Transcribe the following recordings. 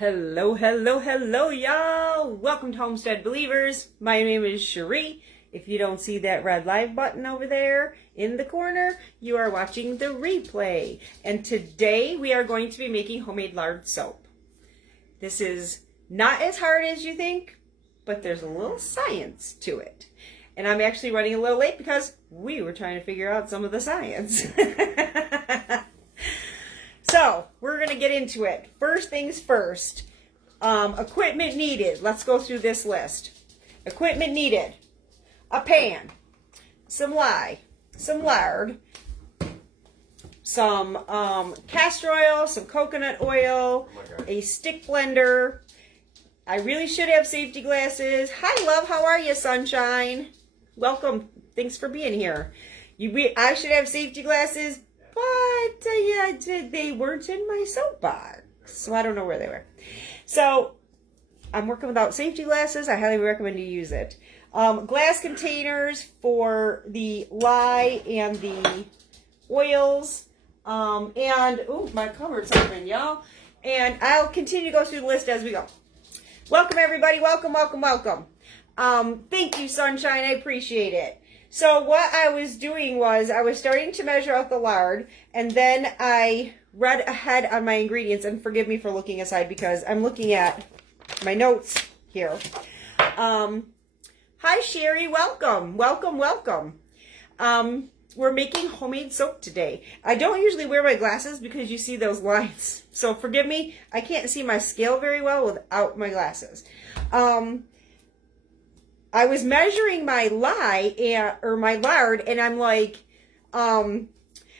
Hello, hello, hello, y'all. Welcome to Homestead Believers. My name is Cherie. If you don't see that red live button over there in the corner, you are watching the replay. And today we are going to be making homemade lard soap. This is not as hard as you think, but there's a little science to it. And I'm actually running a little late because we were trying to figure out some of the science. So, we're going to get into it. First things first, equipment needed. Let's go through this list. Equipment needed: a pan, some lye, some lard, some castor oil, some coconut oil, a stick blender. I really should have safety glasses. Hi, love. How are you, sunshine? Welcome. Thanks for being here. I should have safety glasses, but they weren't in my soap box, so I don't know where they were. So I'm working without safety glasses. I highly recommend you use it. Glass containers for the lye and the oils. My cupboard's open, y'all. And I'll continue to go through the list as we go. Welcome, everybody. Welcome, welcome, welcome. Thank you, sunshine. I appreciate it. So what I was doing was I was starting to measure out the lard, and then I read ahead on my ingredients, and forgive me for looking aside because I'm looking at my notes here. Hi, Sherry. Welcome. Welcome, welcome. We're making homemade soap today. I don't usually wear my glasses because you see those lines. So forgive me. I can't see my scale very well without my glasses. I was measuring my lye or my lard, and I'm like, well,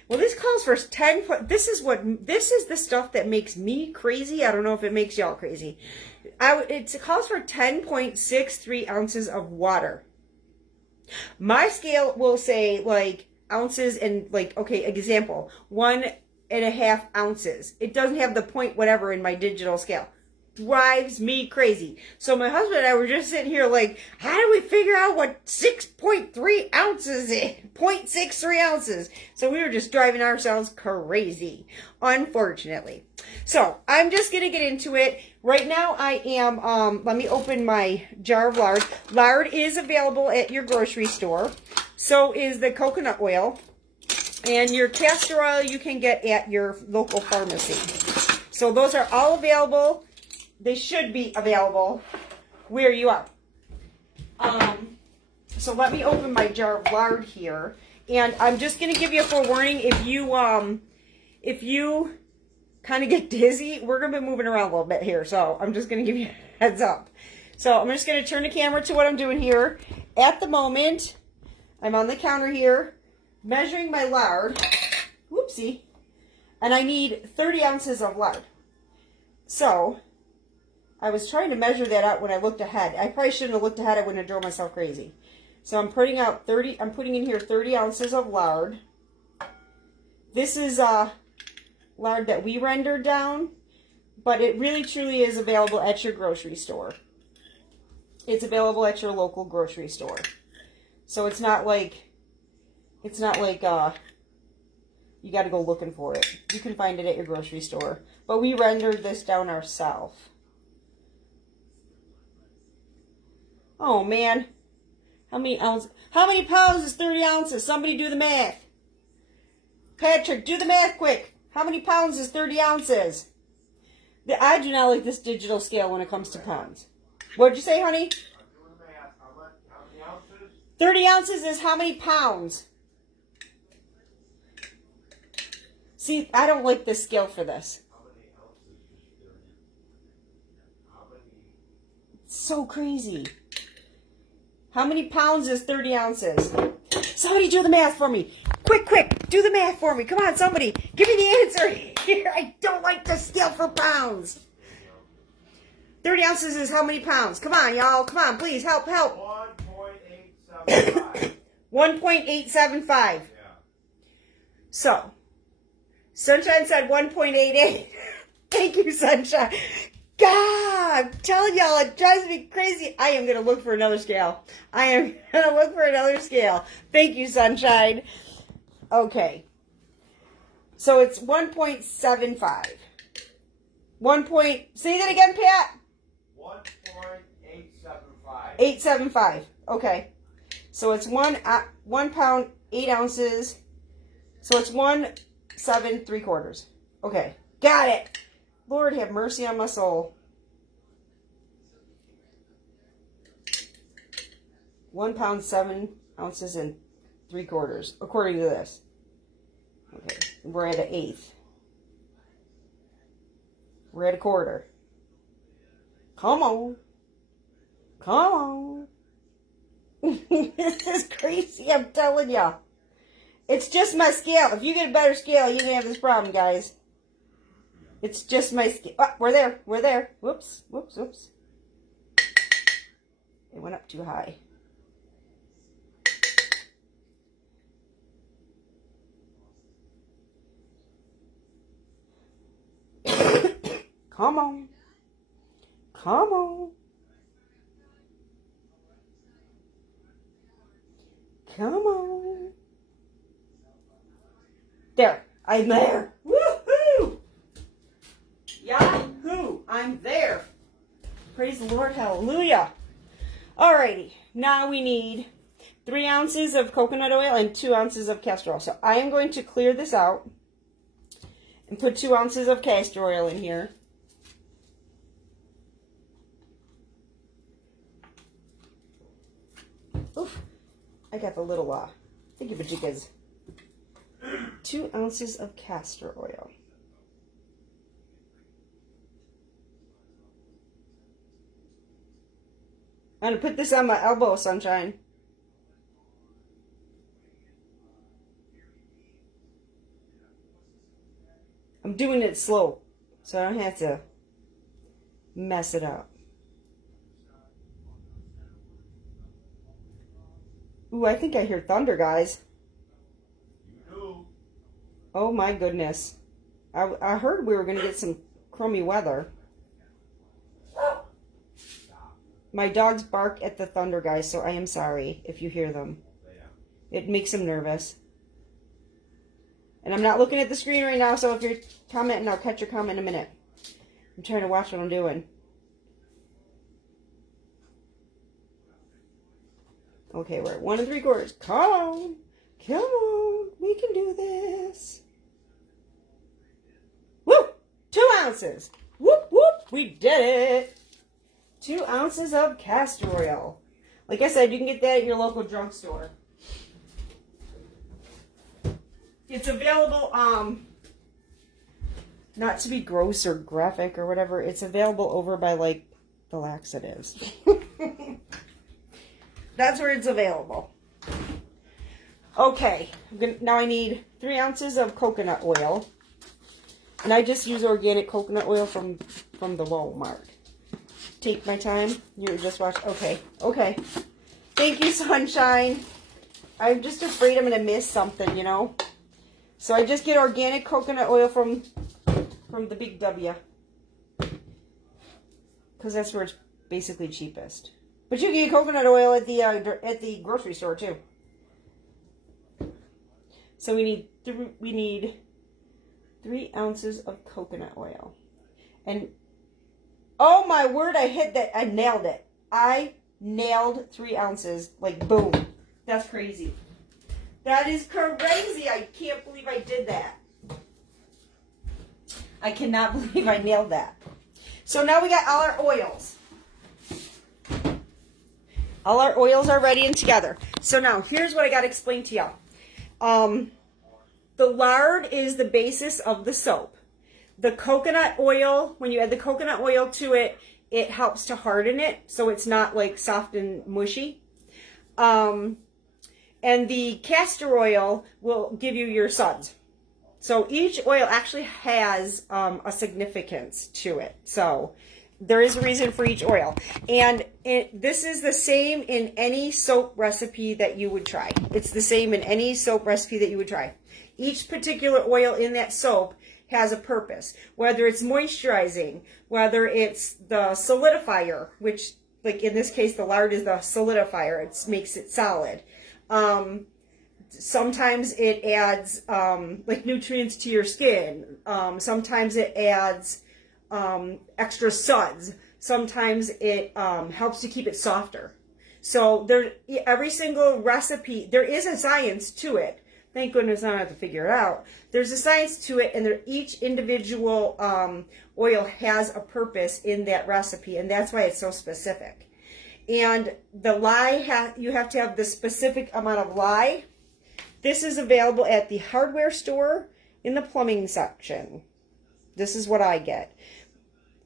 this calls for 10. This is the stuff that makes me crazy. I don't know if it makes y'all crazy. It calls for 10.63 ounces of water. My scale will say like ounces and like, okay, example, 1.5 ounces. It doesn't have the point whatever in my digital scale. Drives me crazy. So my husband and I were just sitting here like, how do we figure out what 6.3 ounces is? 0.63 ounces. So we were just driving ourselves crazy, unfortunately. So I'm just going to get into it. Right now I am, let me open my jar of lard. Lard is available at your grocery store. So is the coconut oil. And your castor oil you can get at your local pharmacy. So those are all available. They should be available where you are. So let me open my jar of lard here. And I'm just going to give you a forewarning. If you kind of get dizzy, we're going to be moving around a little bit here. So I'm just going to give you a heads up. So I'm just going to turn the camera to what I'm doing here. At the moment, I'm on the counter here, measuring my lard. Whoopsie. And I need 30 ounces of lard. So I was trying to measure that out when I looked ahead. I probably shouldn't have looked ahead. I wouldn't have drove myself crazy. So I'm putting in here 30 ounces of lard. This is lard that we rendered down, but it really truly is available at your grocery store. It's available at your local grocery store. So it's not like you got to go looking for it. You can find it at your grocery store. But we rendered this down ourselves. Oh, man. How many pounds is 30 ounces? Somebody do the math. Patrick, do the math quick. How many pounds is 30 ounces? I do not like this digital scale when it comes to pounds. What'd you say, honey? 30 ounces is how many pounds? See, I don't like this scale for this. It's so crazy. How many pounds is 30 ounces? Somebody do the math for me. Quick, quick, do the math for me. Come on, somebody. Give me the answer here. I don't like the scale for pounds. 30 ounces is how many pounds? Come on, y'all. Come on, please, help, help. 1.875. 1.875. Yeah. So, Sunshine said 1.88. Thank you, Sunshine. God, I'm telling y'all, it drives me crazy. I am going to look for another scale. Thank you, Sunshine. Okay. So it's 1.75. Say that again, Pat. 1.875. 875. Okay. So it's 1 pound, 8 ounces. So it's 1.775. Okay. Got it. Lord have mercy on my soul. 1 pound, 7 ounces and 3/4, according to this. Okay. We're at 1/8. We're at 1/4. Come on. Come on. This is crazy, I'm telling ya. It's just my scale. If you get a better scale, you can have this problem, guys. It's just my scale. Oh, we're there. We're there. Whoops. Whoops. Whoops. It went up too high. Come on. Come on. Come on. There. I'm there. Woohoo! Yahoo! I'm there. Praise the Lord. Hallelujah. Alrighty. Now we need 3 ounces of coconut oil and 2 ounces of castor oil. So I am going to clear this out and put 2 ounces of castor oil in here. Oof. I got the little thingy-majiggas. 2 ounces of castor oil. I'm going to put this on my elbow, sunshine. I'm doing it slow, so I don't have to mess it up. Ooh, I think I hear thunder, guys. Oh my goodness. I heard we were going to get some crummy weather. My dogs bark at the thunder, guys, so I am sorry if you hear them. It makes them nervous. And I'm not looking at the screen right now, so if you're commenting, I'll catch your comment in a minute. I'm trying to watch what I'm doing. Okay, we're at 1 3/4. Come on. Come on. We can do this. Woo! 2 ounces. Whoop, whoop. We did it. 2 ounces of castor oil. Like I said, you can get that at your local drugstore. It's available, not to be gross or graphic or whatever, it's available over by, like, the laxatives. That's where it's available. Okay, now I need 3 ounces of coconut oil. And I just use organic coconut oil from the Walmart. Take my time. You just watch. Okay, okay. Thank you, sunshine. I'm just afraid I'm going to miss something, you know. So I just get organic coconut oil from the Big W. Because that's where it's basically cheapest. But you can get coconut oil at the grocery store too. So we need 3 ounces of coconut oil. And oh my word, I hit that. I nailed it. I nailed 3 ounces. Like boom. That's crazy. That is crazy. I can't believe I did that. I cannot believe I nailed that. So now we got all our oils. All our oils are ready and together. So now, here's what I got to explain to y'all. The lard is the basis of the soap. The coconut oil, when you add the coconut oil to it, it helps to harden it, so it's not like soft and mushy. And the castor oil will give you your suds. So each oil actually has a significance to it. So there is a reason for each oil. And this is the same in any soap recipe that you would try. It's the same in any soap recipe that you would try. Each particular oil in that soap has a purpose. Whether it's moisturizing, whether it's the solidifier, which like in this case the lard is the solidifier. It makes it solid. Sometimes it adds like nutrients to your skin. Sometimes it adds extra suds. Sometimes it helps to keep it softer. So there, every single recipe, there is a science to it. Thank goodness I don't have to figure it out. There's a science to it, and each individual oil has a purpose in that recipe, and that's why it's so specific. And the lye, you have to have the specific amount of lye. This is available at the hardware store in the plumbing section. This is what I get.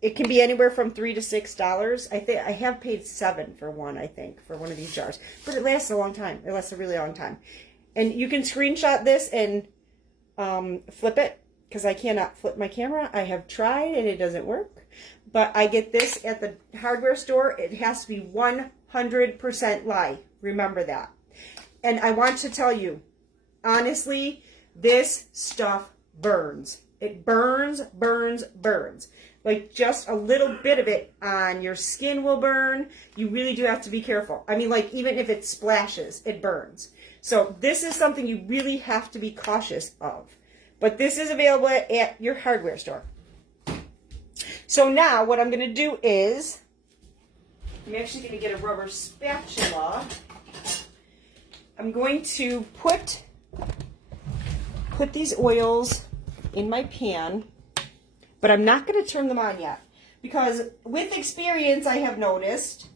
It can be anywhere from $3 to $6. I think I have paid $7 for one, I think, for one of these jars. But it lasts a long time. It lasts a really long time. And you can screenshot this and flip it, because I cannot flip my camera. I have tried and it doesn't work. But I get this at the hardware store. It has to be 100% lye. Remember that. And I want to tell you, honestly, this stuff burns. It burns, burns, burns. Like, just a little bit of it on your skin will burn. You really do have to be careful. I mean, like, even if it splashes, it burns. So this is something you really have to be cautious of. But this is available at your hardware store. So now what I'm going to do is, I'm actually going to get a rubber spatula. I'm going to put these oils in my pan. But I'm not going to turn them on yet, because with experience I have noticed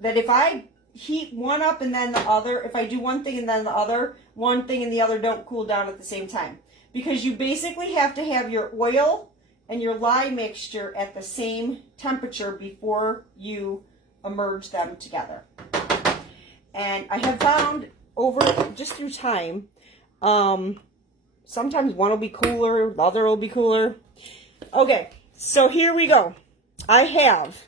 that if I heat one up and then the other, if I do one thing and then the other, one thing and the other don't cool down at the same time. Because you basically have to have your oil and your lye mixture at the same temperature before you immerse them together. And I have found over, just through time, sometimes one will be cooler, the other will be cooler. Okay, so here we go. I have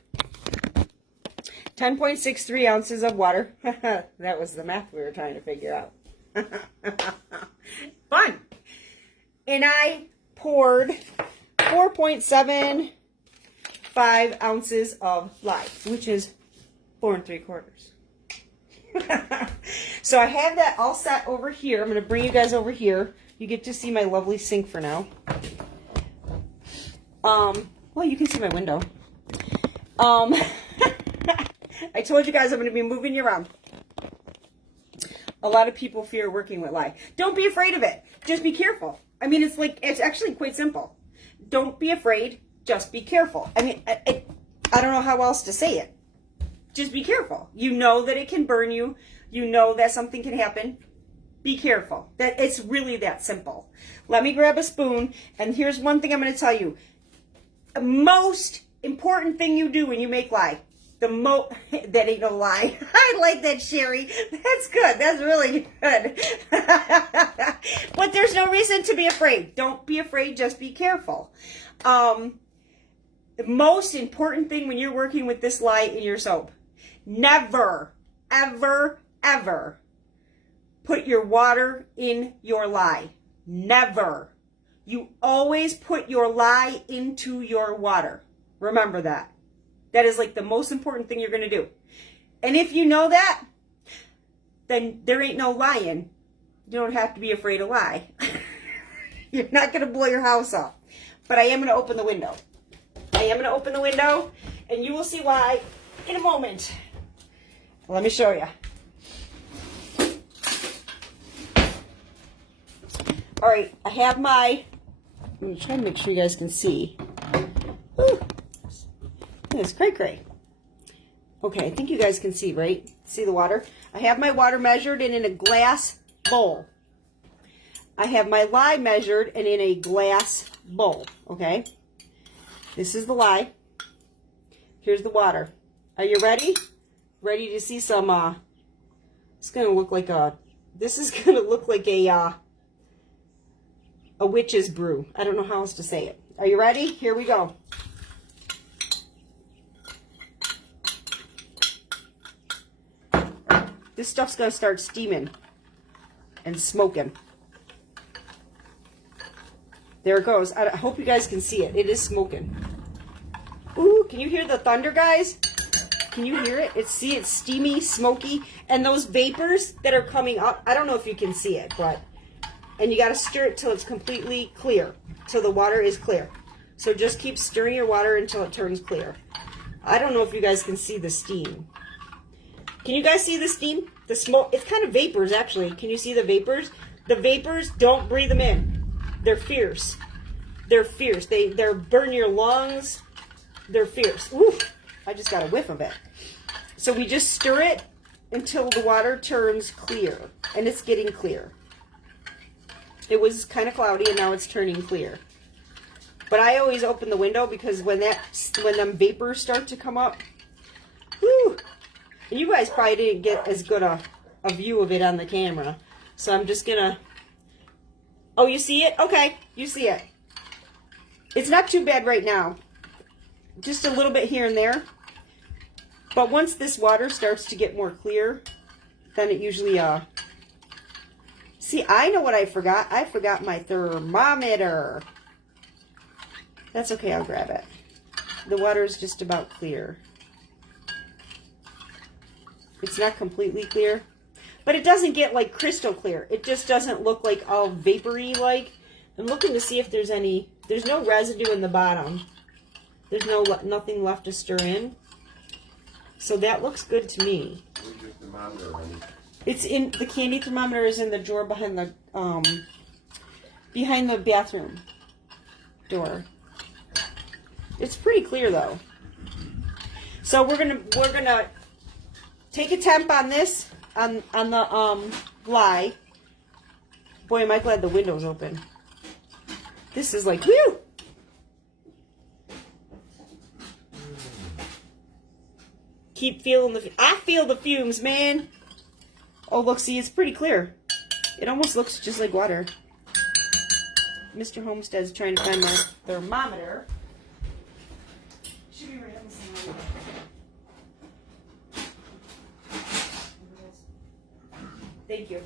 10.63 ounces of water. That was the math we were trying to figure out. Fun. And I poured 4.75 ounces of lye, which is 4 3/4. So I have that all set over here. I'm going to bring you guys over here. You get to see my lovely sink for now. Well, you can see my window. I told you guys I'm going to be moving you around. A lot of people fear working with lye. Don't be afraid of it. Just be careful. I mean, it's actually quite simple. Don't be afraid. Just be careful. I mean, I don't know how else to say it. Just be careful. You know that it can burn you. You know that something can happen. Be careful. That it's really that simple. Let me grab a spoon, and here's one thing I'm going to tell you. The most important thing you do when you make lye, that ain't no lie. I like that, Sherry. That's good. That's really good. But there's no reason to be afraid. Don't be afraid. Just be careful. The most important thing when you're working with this lye in your soap, never, ever, ever put your water in your lye. Never. You always put your lye into your water. Remember that. That is like the most important thing you're going to do. And if you know that, then there ain't no lying. You don't have to be afraid of lye. You're not going to blow your house up. But I am going to open the window. I am going to open the window, and you will see why in a moment. Let me show you. All right, I have my, I'm trying to make sure you guys can see. Whew. It's cray-cray. Okay, I think you guys can see, right? See the water? I have my water measured and in a glass bowl. I have my lye measured and in a glass bowl, okay? This is the lye. Here's the water. Are you ready? Ready to see some, it's going to look like this is going to look like a witch's brew. I don't know how else to say it. Are you ready? Here we go. This stuff's going to start steaming and smoking. There it goes. I hope you guys can see it. It is smoking. Ooh, can you hear the thunder, guys? Can you hear it? It's steamy, smoky, and those vapors that are coming up, I don't know if you can see it, but, and you got to stir it till it's completely clear, till the water is clear. So just keep stirring your water until it turns clear. I don't know if you guys can see the steam. Can you guys see the steam? The smoke, it's kind of vapors actually. Can you see the vapors? The vapors, don't breathe them in. They're fierce. They're fierce. They're burn your lungs. They're fierce. Ooh, I just got a whiff of it. So we just stir it until the water turns clear. And it's getting clear. It was kind of cloudy and now it's turning clear. But I always open the window because when them vapors start to come up, whew, and you guys probably didn't get as good a view of it on the camera. So I'm just gonna, oh, you see it? Okay, you see it. It's not too bad right now. Just a little bit here and there. But once this water starts to get more clear, then it usually, see, I know what I forgot. I forgot my thermometer. That's okay, I'll grab it. The water is just about clear. It's not completely clear, but it doesn't get like crystal clear. It just doesn't look like all vapory like. I'm looking to see if there's any, there's no residue in the bottom. There's nothing left to stir in. So that looks good to me. Where's your thermometer, honey? It's in, the candy thermometer is in the drawer behind the bathroom door. It's pretty clear though. So we're gonna take a temp on this, on the lye. Boy, am I glad the window's open. This is like, whew! Keep feeling I feel the fumes, man. Oh, look, see, it's pretty clear. It almost looks just like water. Mr. Homestead's trying to find my thermometer. Should be right on the side. Thank you.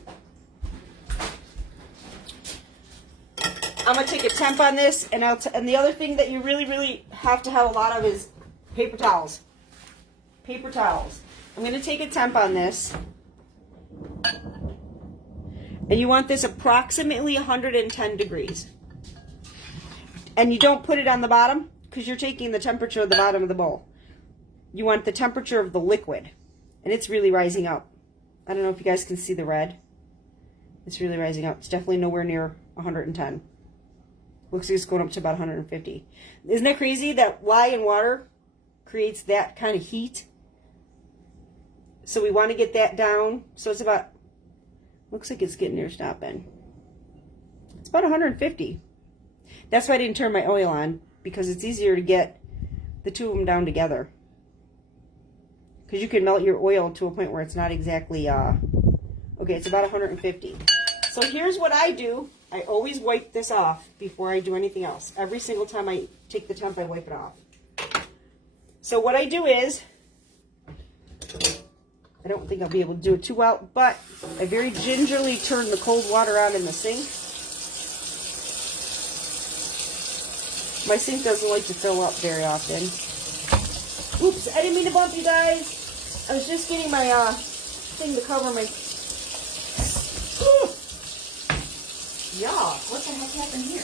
I'm gonna take a temp on this, and and the other thing that you really have to have a lot of is paper towels. Paper towels. I'm gonna take a temp on this, and you want this approximately 110 degrees. And you don't put it on the bottom because you're taking the temperature of the bottom of the bowl. You want the temperature of the liquid, and it's really rising up. I don't know if you guys can see the red. It's really rising up. It's definitely nowhere near 110. Looks like it's going up to about 150. Isn't that crazy that lye and water creates that kind of heat? So we want to get that down. So it's about, looks like it's getting near stopping. It's about 150. That's why I didn't turn my oil on, because it's easier to get the two of them down together. Because you can melt your oil to a point where it's not exactly, okay, it's about 150. So here's what I do. I always wipe this off before I do anything else. Every single time I take the temp, I wipe it off. So what I do is, I don't think I'll be able to do it too well, but I very gingerly turn the cold water on in the sink. My sink doesn't like to fill up very often. Oops, I didn't mean to bump you guys. I was just getting my thing to cover my... Whew. Yeah, what the heck happened here?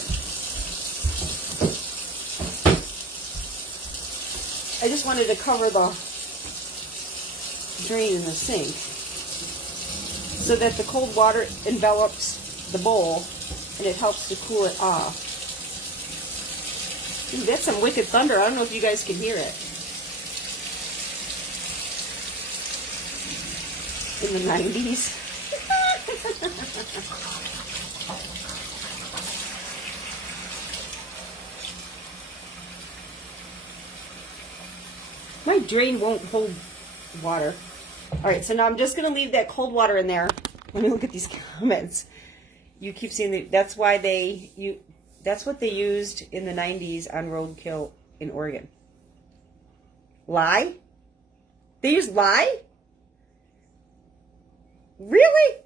I just wanted to cover the drain in the sink so that the cold water envelops the bowl and it helps to cool it off. Ooh, that's some wicked thunder. I don't know if you guys can hear it. In the 90s. My drain won't hold water. Alright, so now I'm just going to leave that cold water in there. Let me look at these comments. You keep seeing that's why that's what they used in the 90s on roadkill in Oregon. Lye? They used lye? Really?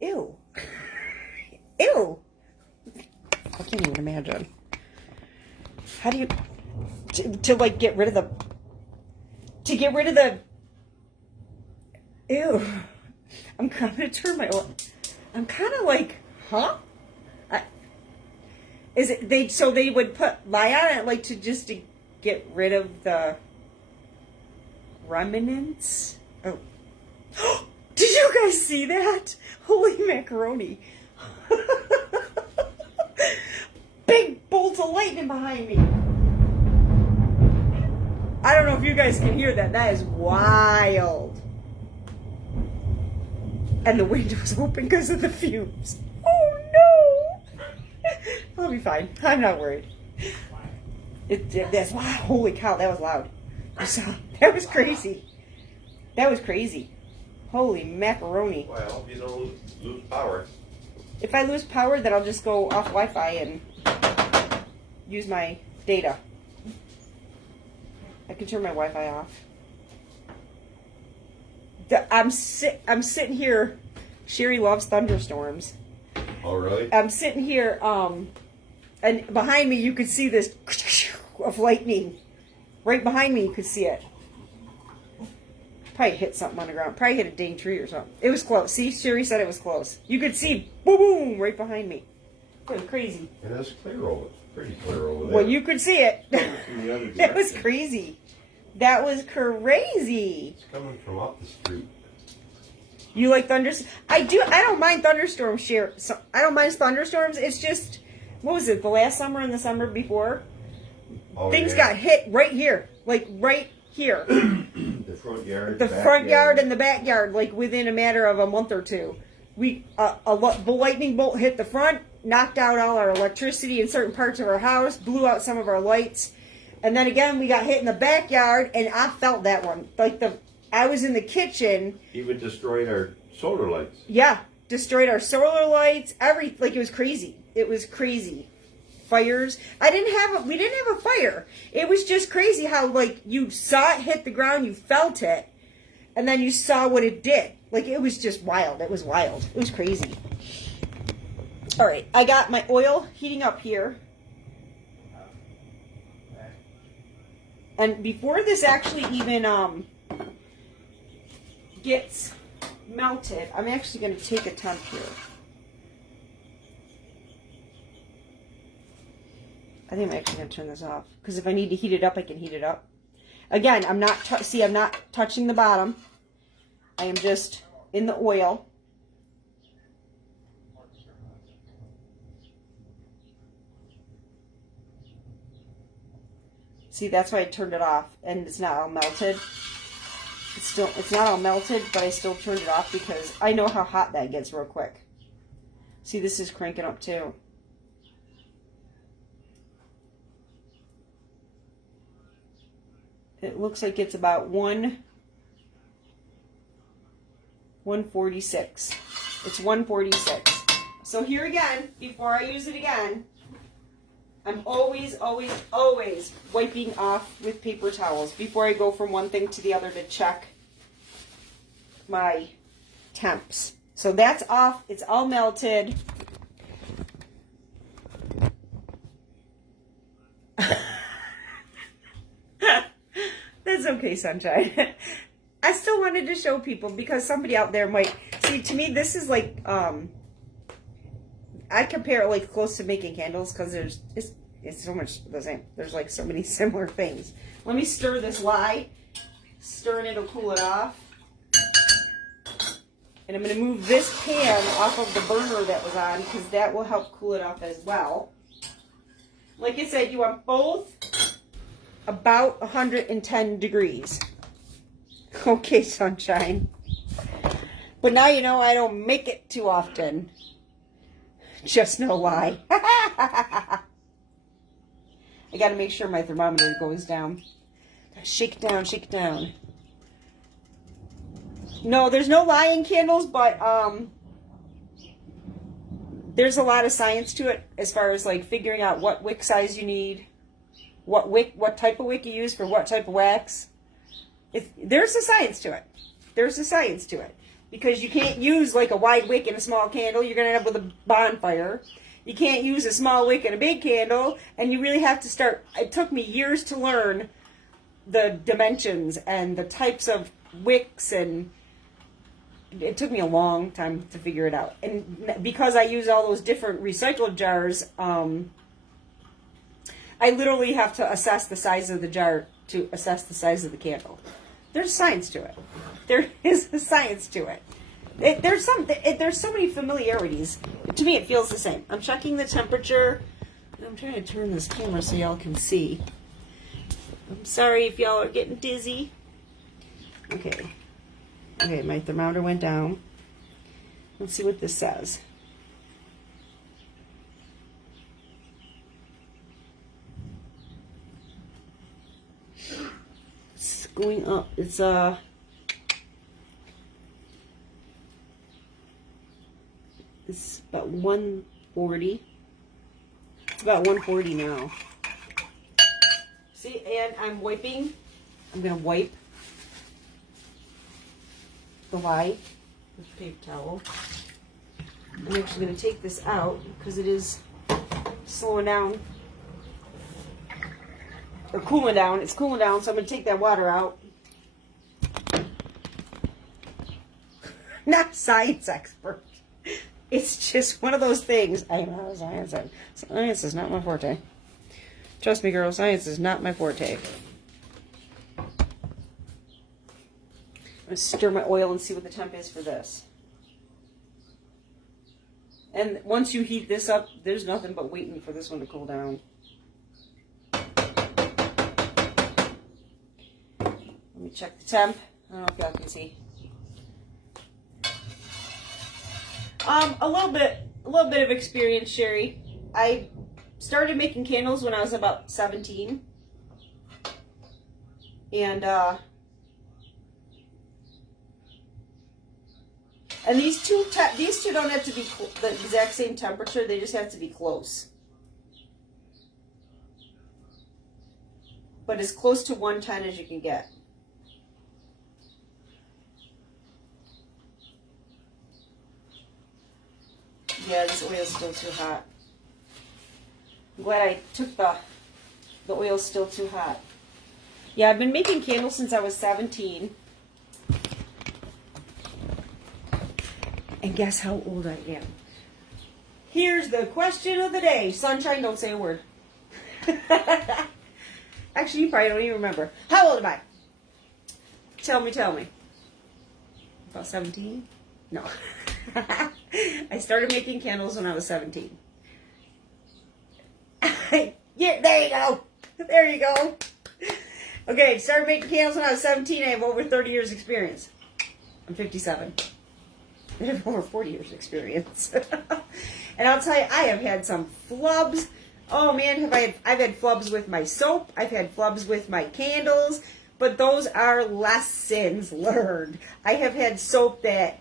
Ew. Ew. I can't even imagine. How do you... To like get rid of the... To get rid of the... Ew. I'm going to turn my... I'm kind of like... Huh? Is it they? So they would put lye on it, like to get rid of the remnants. Oh, did you guys see that? Holy macaroni! Big bolt of lightning behind me. I don't know if you guys can hear that. That is wild. And the window's open because of the fumes. Oh no! I'll be fine. I'm not worried. That's wow! Holy cow! That was loud. That was crazy. That was crazy. Holy macaroni! Well, I hope you don't lose power. If I lose power, then I'll just go off Wi-Fi and use my data. I can turn my Wi-Fi off. I'm sitting here. Sherry loves thunderstorms. Oh, really? I'm sitting here, and behind me you could see this of lightning. Right behind me you could see it. Probably hit something on the ground. Probably hit a dang tree or something. It was close. See, Sherry said it was close. You could see, boom, boom, right behind me. It was crazy. And it's clear over. Pretty clear over there. Well, you could see it. From the other That was direction. crazy. That was crazy. It's coming from up the street. You like thunderstorms? I do. I don't mind thunderstorms. I don't mind thunderstorms. It's just, what was it? The last summer and the summer before, things got hit right here, like right here. The front yard. The front yard and the backyard, like within a matter of a month or two. The lightning bolt hit the front, knocked out all our electricity in certain parts of our house, blew out some of our lights, and then again we got hit in the backyard, and I felt that one. I was in the kitchen. Even destroyed our solar lights. Yeah, destroyed our solar lights. It was crazy. It was crazy. Fires. We didn't have a fire. It was just crazy how you saw it hit the ground, you felt it, and then you saw what it did. It was just wild. It was wild. It was crazy. All right, I got my oil heating up here. And before this actually even gets melted, I'm actually going to take a temp here. I think I'm actually going to turn this off, because if I need to heat it up, I can heat it up. Again, I'm not touching the bottom. I am just in the oil. See, that's why I turned it off, and it's not all melted. It's not all melted, but I still turned it off because I know how hot that gets real quick. See, this is cranking up too. It looks like it's about 146. It's 146. So here again, before I use it again, I'm always, always, always wiping off with paper towels before I go from one thing to the other to check my temps. So that's off. It's all melted. That's okay, sunshine. I still wanted to show people because somebody out there might see. To me, this is like I compare it close to making candles because it's so much the same. There's so many similar things. Let me stir this lye. Stir and it'll cool it off. And I'm going to move this pan off of the burner that was on because that will help cool it off as well. Like I said, you want both about 110 degrees. Okay, sunshine. But now you know I don't make it too often. Just no lie. I got to make sure my thermometer goes down. Shake it down, shake it down. No, there's no lying candles, but there's a lot of science to it as far as figuring out what wick size you need, what type of wick you use for what type of wax. There's a science to it. There's a science to it. Because you can't use a wide wick in a small candle. You're going to end up with a bonfire. You can't use a small wick in a big candle. And you really have to start. It took me years to learn the dimensions and the types of wicks. And it took me a long time to figure it out. And because I use all those different recycled jars, I literally have to assess the size of the jar to assess the size of the candle. There's science to it. There is a science to it. There's so many familiarities. To me, it feels the same. I'm checking the temperature. I'm trying to turn this camera so y'all can see. I'm sorry if y'all are getting dizzy. Okay. Okay, my thermometer went down. Let's see what this says. It's going up. It's about 140. It's about 140 now. See, and I'm wiping. I'm gonna wipe the lye with a paper towel. I'm actually gonna take this out because it is slowing down. Or cooling down. It's cooling down, so I'm gonna take that water out. Not a science expert. It's just one of those things. I am not a science expert. Science is not my forte. Trust me, girl, science is not my forte. I'm gonna stir my oil and see what the temp is for this. And once you heat this up, there's nothing but waiting for this one to cool down. Let me check the temp. I don't know if y'all can see. A little bit of experience, Sherry. I started making candles when I was about 17. And these two don't have to be the exact same temperature. They just have to be close. But as close to 110 as you can get. Yeah, this oil is still too hot. I'm glad I took the oil's still too hot. Yeah, I've been making candles since I was 17. And guess how old I am? Here's the question of the day. Sunshine, don't say a word. Actually, you probably don't even remember. How old am I? Tell me. About 17? No. I started making candles when I was 17. Yeah, there you go. There you go. Okay, started making candles when I was 17. I have over 30 years experience. I'm 57. I have over 40 years experience. And I'll tell you, I have had some flubs. Oh man, I've had flubs with my soap. I've had flubs with my candles. But those are lessons learned. I have had soap that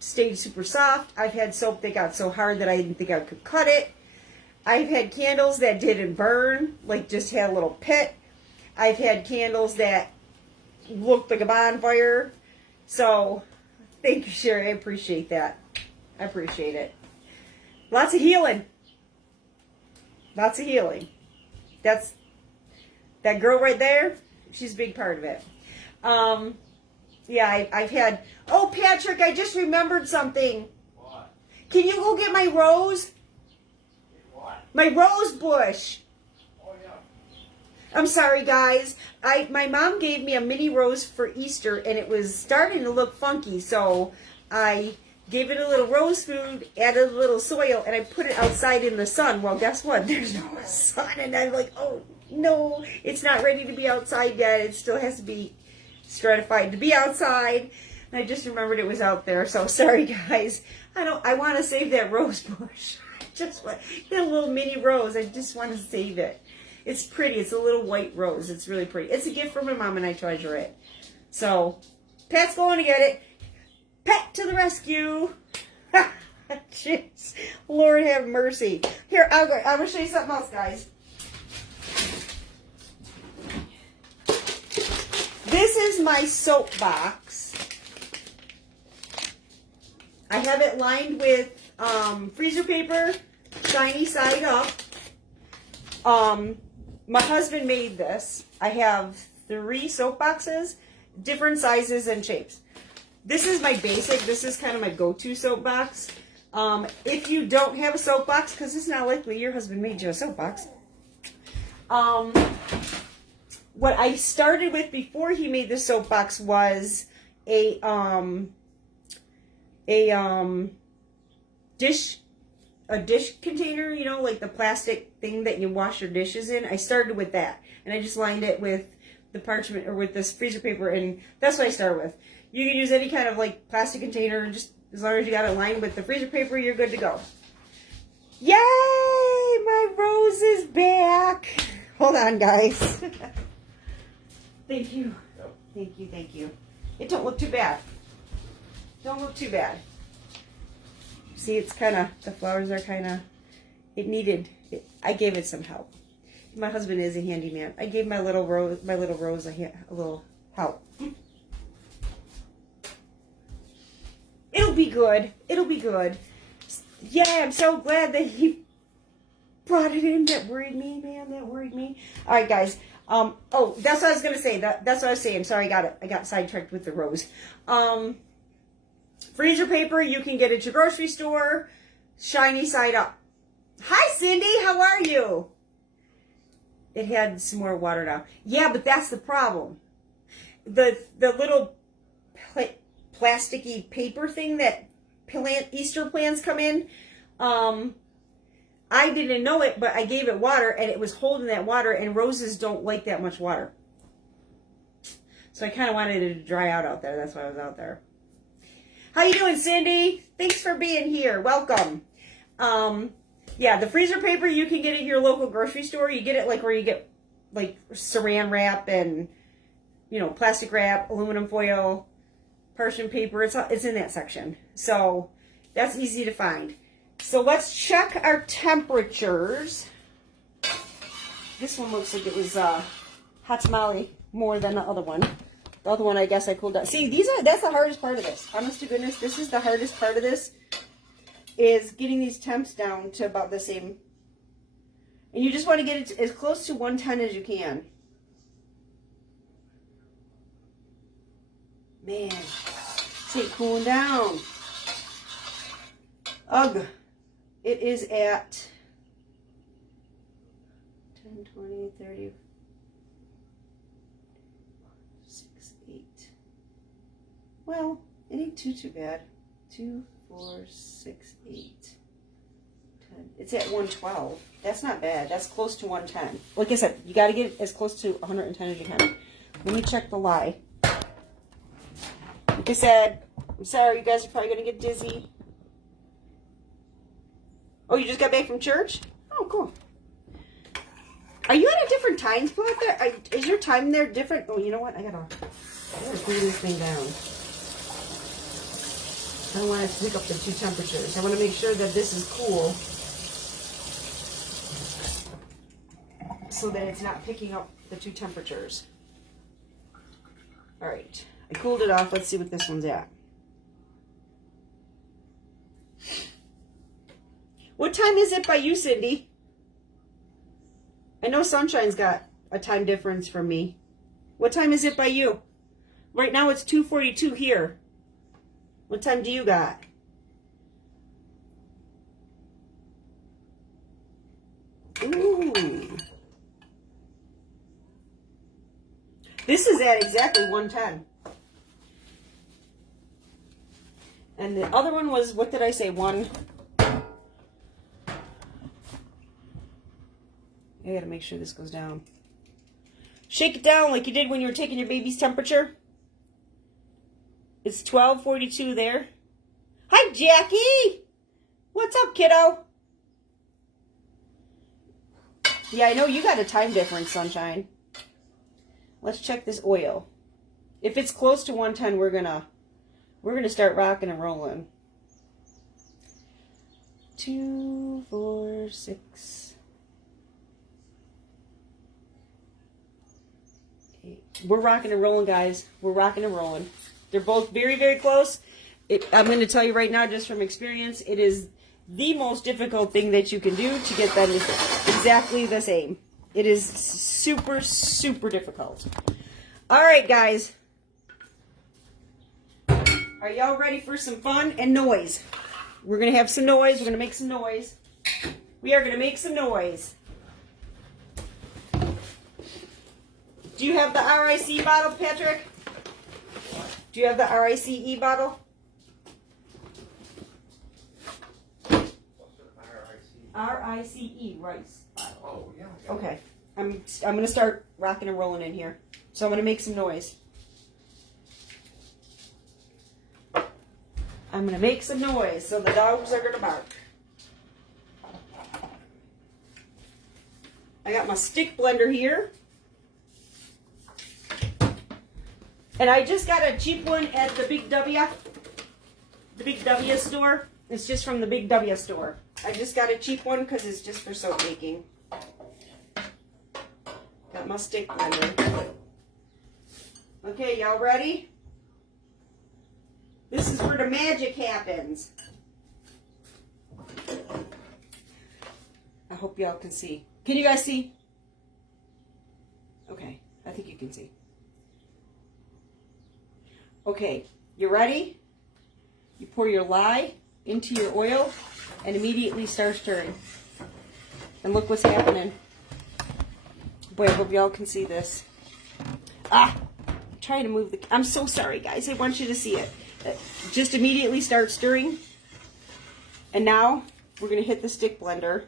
stayed super soft. I've had soap that got so hard that I didn't think I could cut it. I've had candles that didn't burn, like just had a little pit. I've had candles that looked like a bonfire. So, thank you, Sherry. I appreciate that. I appreciate it. Lots of healing. Lots of healing. That girl right there, she's a big part of it. Yeah, I've had... Oh, Patrick, I just remembered something. What? Can you go get my rose? What? My rose bush. Oh, yeah. I'm sorry, guys. My mom gave me a mini rose for Easter, and it was starting to look funky, so I gave it a little rose food, added a little soil, and I put it outside in the sun. Well, guess what? There's no sun, and I'm like, oh, no, it's not ready to be outside yet. It still has to be stratified to be outside. And I just remembered it was out there, so sorry, guys. I want to save that rose bush. Just want that little mini rose. I just want to save it. It's pretty. It's a little white rose. It's really pretty. It's a gift from my mom, and I treasure it. So, Pat's going to get it. Pat to the rescue. Jeez. Lord have mercy. Here, I'm going to show you something else, guys. This is my soap box. I have it lined with freezer paper, shiny side up. My husband made this. I have 3 soap boxes, different sizes and shapes. This is my basic. This is kind of my go-to soap box. If you don't have a soap box, because it's not likely your husband made you a soap box, What I started with before he made the soapbox was a dish container, you know, like the plastic thing that you wash your dishes in. I started with that, and I just lined it with the parchment or with this freezer paper, and that's what I started with. You can use any kind of like plastic container, just as long as you got it lined with the freezer paper, you're good to go. Yay! My rose is back. Hold on, guys. Thank you. Thank you, thank you. It don't look too bad. Don't look too bad. See, it's kind of, the flowers are kind of, I gave it some help. My husband is a handyman. I gave my little rose a little help. It'll be good. It'll be good. Yeah, I'm so glad that he brought it in. That worried me, man. That worried me. All right, guys. Oh, that's what I was gonna say. That's what I was saying. Sorry, I got sidetracked with the rose. Freezer paper, you can get at your grocery store. Shiny side up. Hi, Cindy. How are you? It had some more water now. Yeah, but that's the problem. The little plasticky paper thing that Easter plants come in. I didn't know it, but I gave it water, and it was holding that water, and roses don't like that much water. So I kind of wanted it to dry out there. That's why I was out there. How you doing, Cindy? Thanks for being here. Welcome. Yeah, the freezer paper you can get at your local grocery store. You get it like where you get like saran wrap and, you know, plastic wrap, aluminum foil, parchment paper. It's in that section. So that's easy to find. So let's check our temperatures. This one looks like it was hot tamale more than the other one. The other one, I guess I cooled down. See, that's the hardest part of this. Honest to goodness, this is the hardest part of this, is getting these temps down to about the same. And you just want to get it as close to 110 as you can. Man, see it cooling down. Ugh. It is at 10, 20, 30, 6, 8. Well, it ain't too bad. 2, 4, 6, 8, 10. It's at 112. That's not bad. That's close to 110. Like I said, you got to get as close to 110 as you can. Let me check the lie. Like I said, I'm sorry, you guys are probably going to get dizzy. Oh, you just got back from church? Oh, cool. Are you at a different time spot there? Is your time there different? Oh, you know what? I gotta cool this thing down. I don't want it to pick up the two temperatures. I want to make sure that this is cool so that it's not picking up the two temperatures. All right. I cooled it off. Let's see what this one's at. What time is it by you, Cindy? I know Sunshine's got a time difference from me. What time is it by you? Right now it's 2:42 here. What time do you got? Ooh. This is at exactly 110. And the other one was, what did I say, 1? I gotta make sure this goes down. Shake it down like you did when you were taking your baby's temperature. It's 12:42 there. Hi, Jackie! What's up, kiddo? Yeah, I know you got a time difference, Sunshine. Let's check this oil. If it's close to 110, we're gonna start rocking and rolling. 2, 4, 6. We're rocking and rolling, guys. We're rocking and rolling. They're both very, very close. I'm going to tell you right now, just from experience, it is the most difficult thing that you can do to get them exactly the same. It is super, super difficult. All right, guys. Are y'all ready for some fun and noise? We're going to have some noise. We're going to make some noise. We are going to make some noise. Do you have the RIC bottle, Patrick? Do you have the RICE bottle? RICE, rice bottle. Oh, yeah. Okay. I'm going to start rocking and rolling in here. So I'm going to make some noise. I'm going to make some noise so the dogs are going to bark. I got my stick blender here. And I just got a cheap one at the Big W store. It's just from the Big W store. I just got a cheap one because it's just for soap making. Got my stick blender. Okay, y'all ready? This is where the magic happens. I hope y'all can see. Can you guys see? Okay, I think you can see. Okay, you ready? You pour your lye into your oil and immediately start stirring. And look what's happening. Boy, I hope y'all can see this. I'm trying to move the... I'm so sorry, guys. I want you to see it. Just immediately start stirring. And now we're going to hit the stick blender.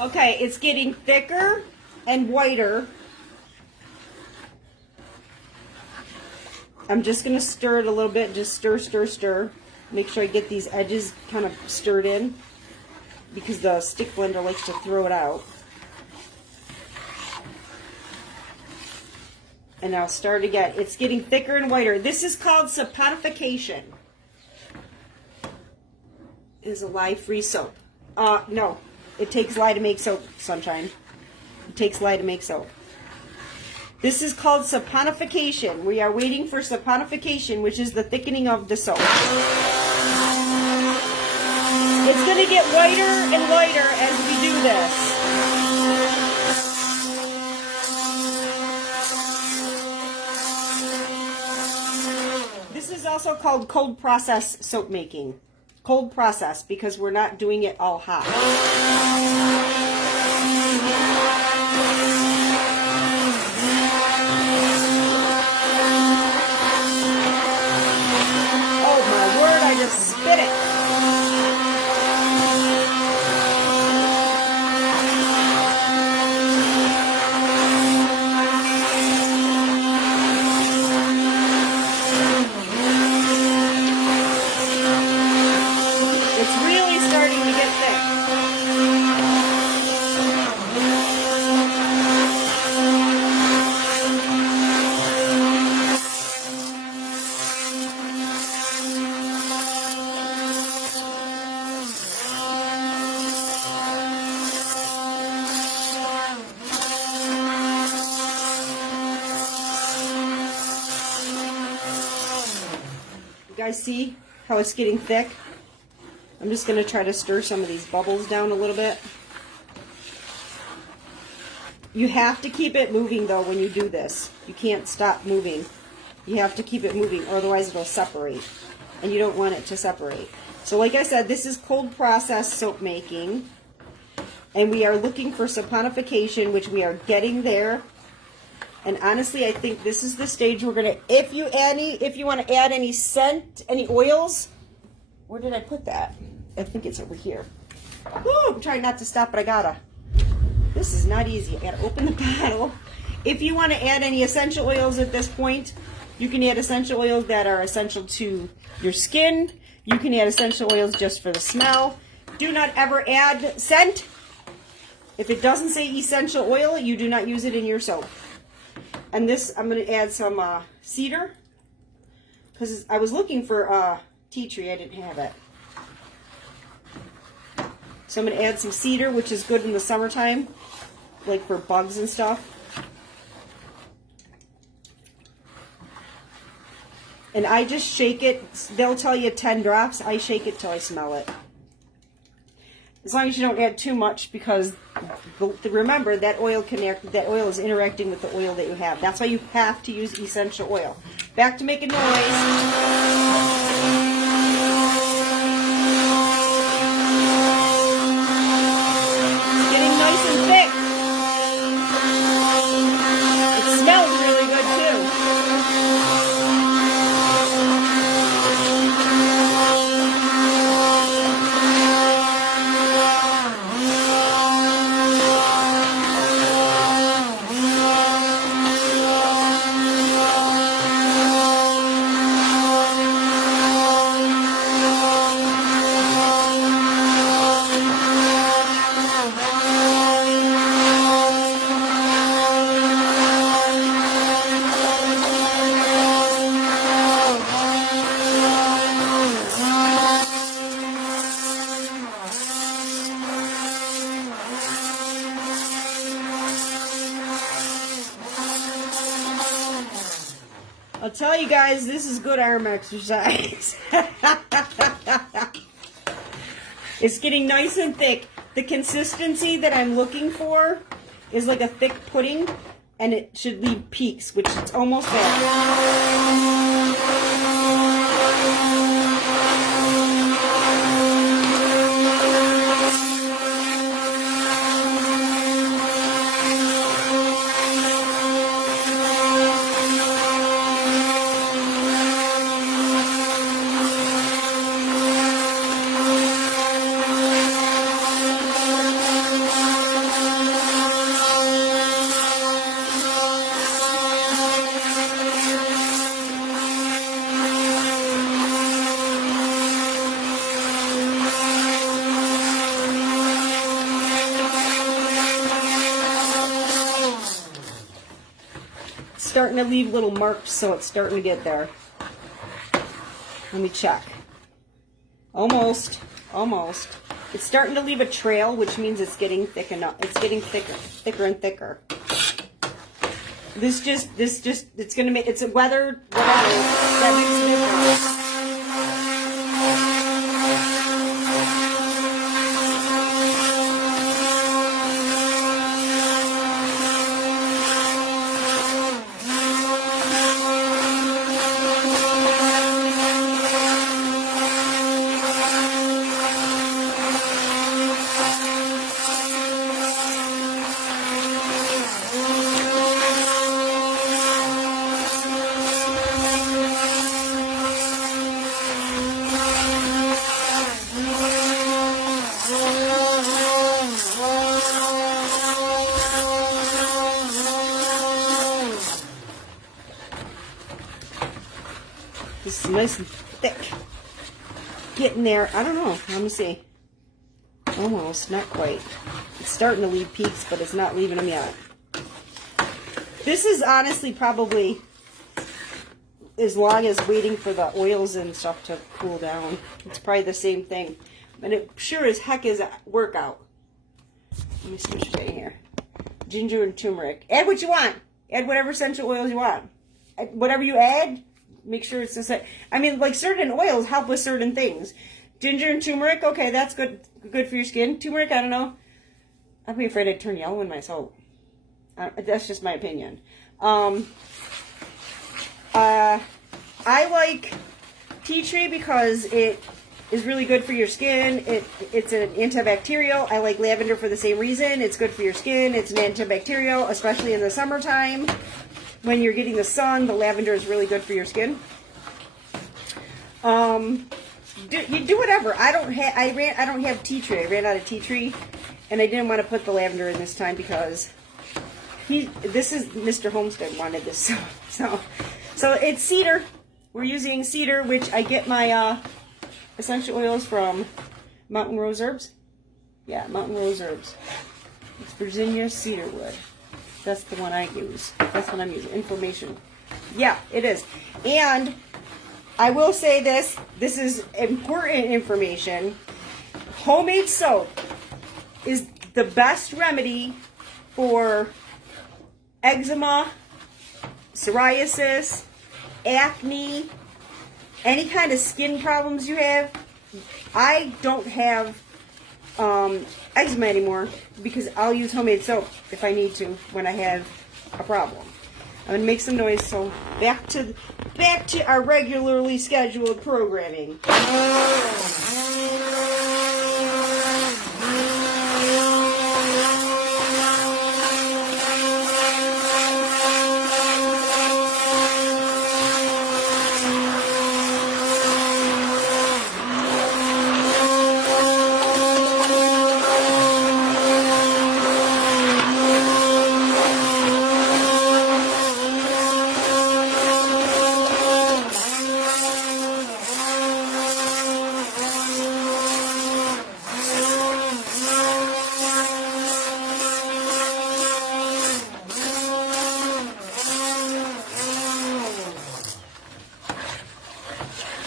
Okay, it's getting thicker and whiter. I'm just going to stir it a little bit. Just stir, stir, stir. Make sure I get these edges kind of stirred in because the stick blender likes to throw it out. And I'll start again. It's getting thicker and whiter. This is called saponification. It is a lye-free soap. No. It takes lye to make soap, Sunshine. It takes lye to make soap. This is called saponification. We are waiting for saponification, which is the thickening of the soap. It's going to get whiter and whiter as we do this. This is also called cold process soap making. Cold process because we're not doing it all hot. Oh my word, I just spit it. Guys see how it's getting thick? I'm just going to try to stir some of these bubbles down a little bit. You have to keep it moving though when you do this. You can't stop moving. You have to keep it moving or otherwise it'll separate. And you don't want it to separate. So like I said, this is cold process soap making. And we are looking for saponification, which we are getting there. And honestly, I think this is the stage we're gonna. If you want to add any scent, any oils, where did I put that? I think it's over here. Woo, I'm trying not to stop, but I gotta. This is not easy. I gotta open the bottle. If you want to add any essential oils at this point, You can add essential oils that are essential to your skin. You can add essential oils just for the smell. Do not ever add scent. If it doesn't say essential oil, you do not use it in your soap. And this, I'm going to add some cedar. Because I was looking for tea tree. I didn't have it. So I'm going to add some cedar, which is good in the summertime. Like for bugs and stuff. And I just shake it. They'll tell you 10 drops. I shake it till I smell it. As long as you don't add too much, because remember that oil is interacting with the oil that you have. That's why you have to use essential oil. Back to making noise. I'll tell you guys, this is good arm exercise. It's getting nice and thick. The consistency that I'm looking for is like a thick pudding, and it should leave peaks, which it's almost there. Starting to leave little marks, so it's starting to get there. Let me check. Almost. It's starting to leave a trail, which means it's getting thick enough. It's getting thicker and thicker. This just, it's gonna make, it's a weather, whatever, that makes a difference. This is nice and thick. Getting there. I don't know. Let me see. Almost. Not quite. It's starting to leave peaks, but it's not leaving them yet. This is honestly probably as long as waiting for the oils and stuff to cool down. It's probably the same thing. And it sure as heck is a workout. Let me switch it in here. Ginger and turmeric. Add what you want. Add whatever essential oils you want. Whatever you add, make sure it's the same. I mean, like certain oils help with certain things. Ginger and turmeric, okay, that's good for your skin. Turmeric, I don't know. I'd be afraid I'd turn yellow in my soap. That's just my opinion. I like tea tree because it is really good for your skin. It's an antibacterial. I like lavender for the same reason. It's good for your skin. It's an antibacterial, especially in the summertime. When you're getting the sun, the lavender is really good for your skin. You do whatever. I don't have tea tree. I ran out of tea tree, and I didn't want to put the lavender in this time because this is Mr. Homestead wanted this, so So it's cedar. We're using cedar, which I get my essential oils from Mountain Rose Herbs. Yeah, Mountain Rose Herbs. It's Virginia cedar wood. That's the one I use. That's what I'm using. Information. Yeah, it is. And I will say this. This is important information. Homemade soap is the best remedy for eczema, psoriasis, acne, any kind of skin problems you have. I don't have eczema anymore because I'll use homemade soap if I need to when I have a problem. I'm gonna make some noise. So back to our regularly scheduled programming.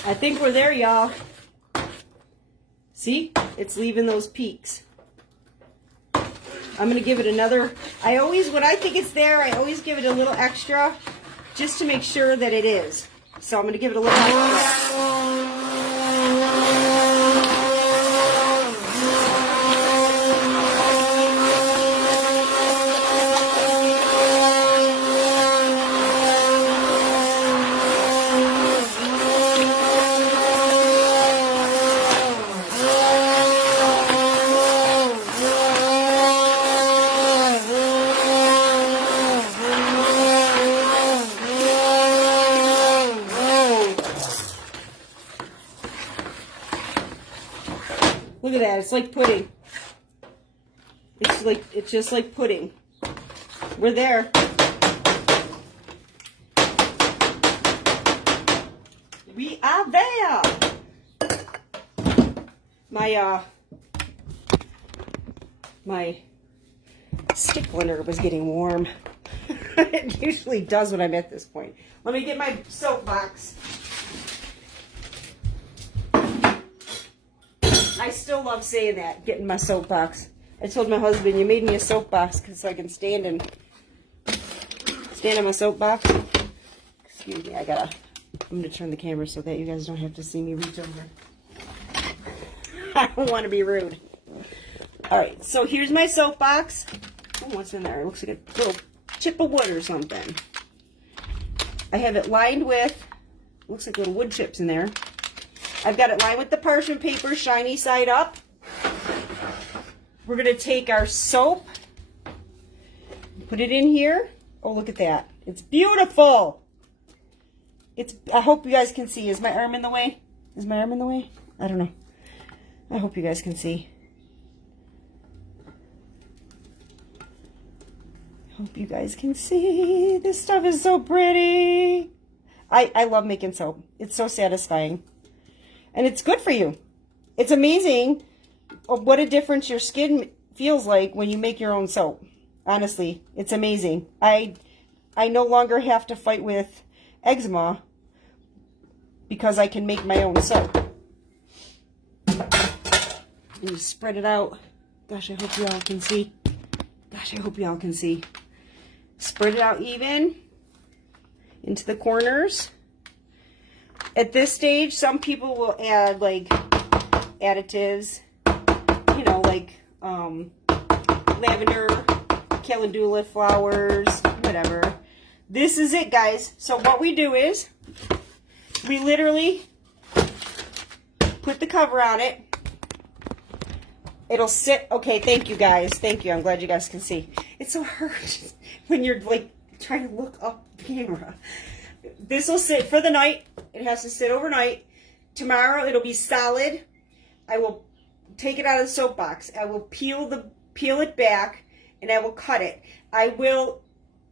I think we're there, y'all. See? It's leaving those peaks. I'm going to give it another... when I think it's there, I always give it a little extra just to make sure that it is. So I'm going to give it a little extra. Look at that, it's like pudding. It's just like pudding. We're there. We are there. My stick blender was getting warm. It usually does when I'm at this point. Let me get my soapbox. I still love saying that, getting my soapbox. I told my husband, you made me a soapbox so I can stand on my soapbox. Excuse me, I'm going to turn the camera so that you guys don't have to see me reach over. I don't want to be rude. Alright, so here's my soapbox. Oh, what's in there? It looks like a little chip of wood or something. I have it lined with, looks like little wood chips in there. I've got it lined with the parchment paper, shiny side up. We're going to take our soap, put it in here. Oh, look at that. It's beautiful. I hope you guys can see. Is my arm in the way? Is my arm in the way? I don't know. I hope you guys can see. Hope you guys can see. This stuff is so pretty. I love making soap. It's so satisfying. And it's good for you. It's amazing what a difference your skin feels like when you make your own soap. Honestly, it's amazing. I no longer have to fight with eczema because I can make my own soap. And you spread it out. Gosh, I hope you all can see. Gosh, I hope you all can see. Spread it out even into the corners. At this stage, some people will add like additives, you know, like lavender, calendula flowers, whatever. This is it, guys. So what we do is we literally put the cover on it. It'll sit. Okay, thank you guys. Thank you. I'm glad you guys can see. It's so hard when you're like trying to look up the camera. This will sit for the night. It has to sit overnight. Tomorrow it'll be solid. I will take it out of the soapbox. I will peel it back and I will cut it. I will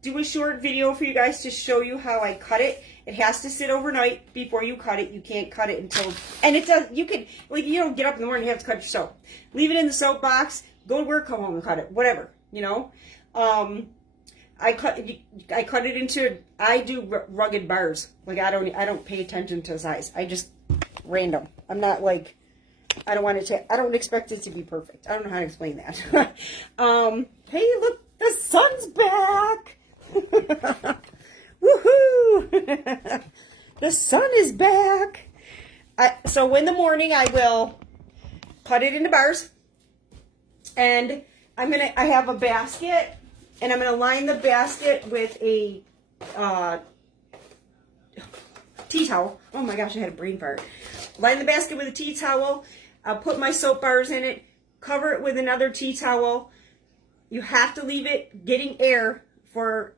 do a short video for you guys to show you how I cut it. It has to sit overnight before you cut it. You can't cut it until, and it does, you can, like, you don't get up in the morning and have to cut your soap. Leave it in the soap box, go to work, come home and cut it, whatever, you know. I cut it into, I do rugged bars. Like, I don't pay attention to size. I just, random. I'm not like, I don't expect it to be perfect. I don't know how to explain that. Hey, look, the sun's back. Woohoo! The sun is back. So in the morning I will cut it into bars, and I have a basket, and I'm gonna line the basket with a tea towel. Oh my gosh, I had a brain fart. Line the basket with a tea towel. I'll put my soap bars in it, cover it with another tea towel. You have to leave it getting air for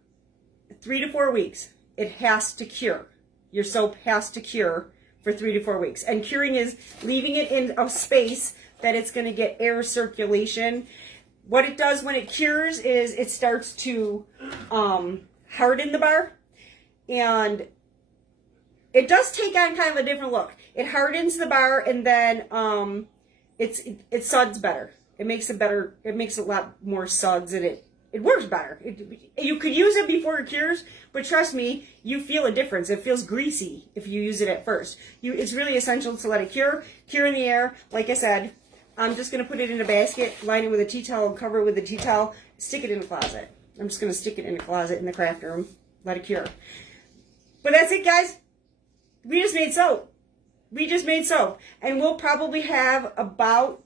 3 to 4 weeks. It has to cure. Your soap has to cure for 3 to 4 weeks. And curing is leaving it in a space that it's going to get air circulation. What it does when it cures is it starts to harden the bar. And it does take on kind of a different look. It hardens the bar, and then it suds better. It makes a lot more suds, and it works better. You could use it before it cures, but trust me, you feel a difference. It feels greasy if you use it at first. It's really essential to let it cure in the air. Like I said, I'm just going to put it in a basket, line it with a tea towel, cover it with a tea towel, stick it in a closet. I'm just going to stick it in a closet in the craft room, let it cure. But that's it, guys. We just made soap. And we'll probably have about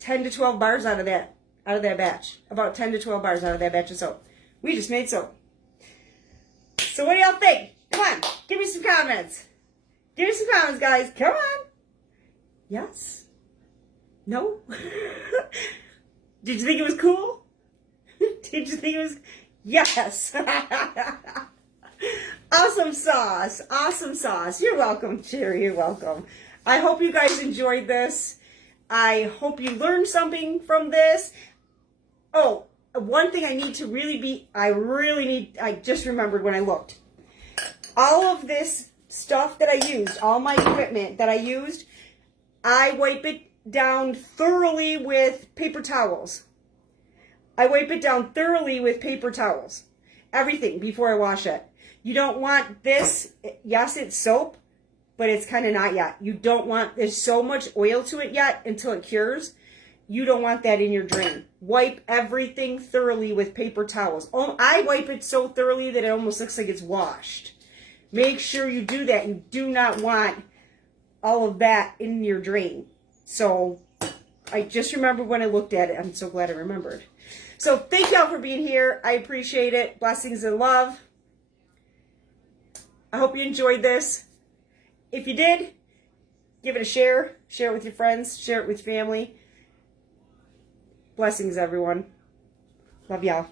10 to 12 bars out of that batch. About 10 to 12 bars out of that batch of soap. We just made soap. So what do y'all think? Come on, give me some comments. Give me some comments, guys. Come on. Yes? No? Did you think it was cool? Did you think it was... Yes. Awesome sauce. Awesome sauce. You're welcome, Cherry. You're welcome. I hope you guys enjoyed this. I hope you learned something from this. Oh, one thing I just remembered when I looked. All of this stuff that I used, all my equipment that I used, I wipe it down thoroughly with paper towels. Everything before I wash it. You don't want this, yes, it's soap, but it's kind of not yet. You don't want, there's so much oil to it yet until it cures. You don't want that in your drain. Wipe everything thoroughly with paper towels. Oh, I wipe it so thoroughly that it almost looks like it's washed. Make sure you do that. You do not want all of that in your drain. So I just remembered when I looked at it. I'm so glad I remembered. So thank y'all for being here. I appreciate it. Blessings and love. I hope you enjoyed this. If you did, give it a share. Share it with your friends. Share it with family. Blessings, everyone. Love y'all.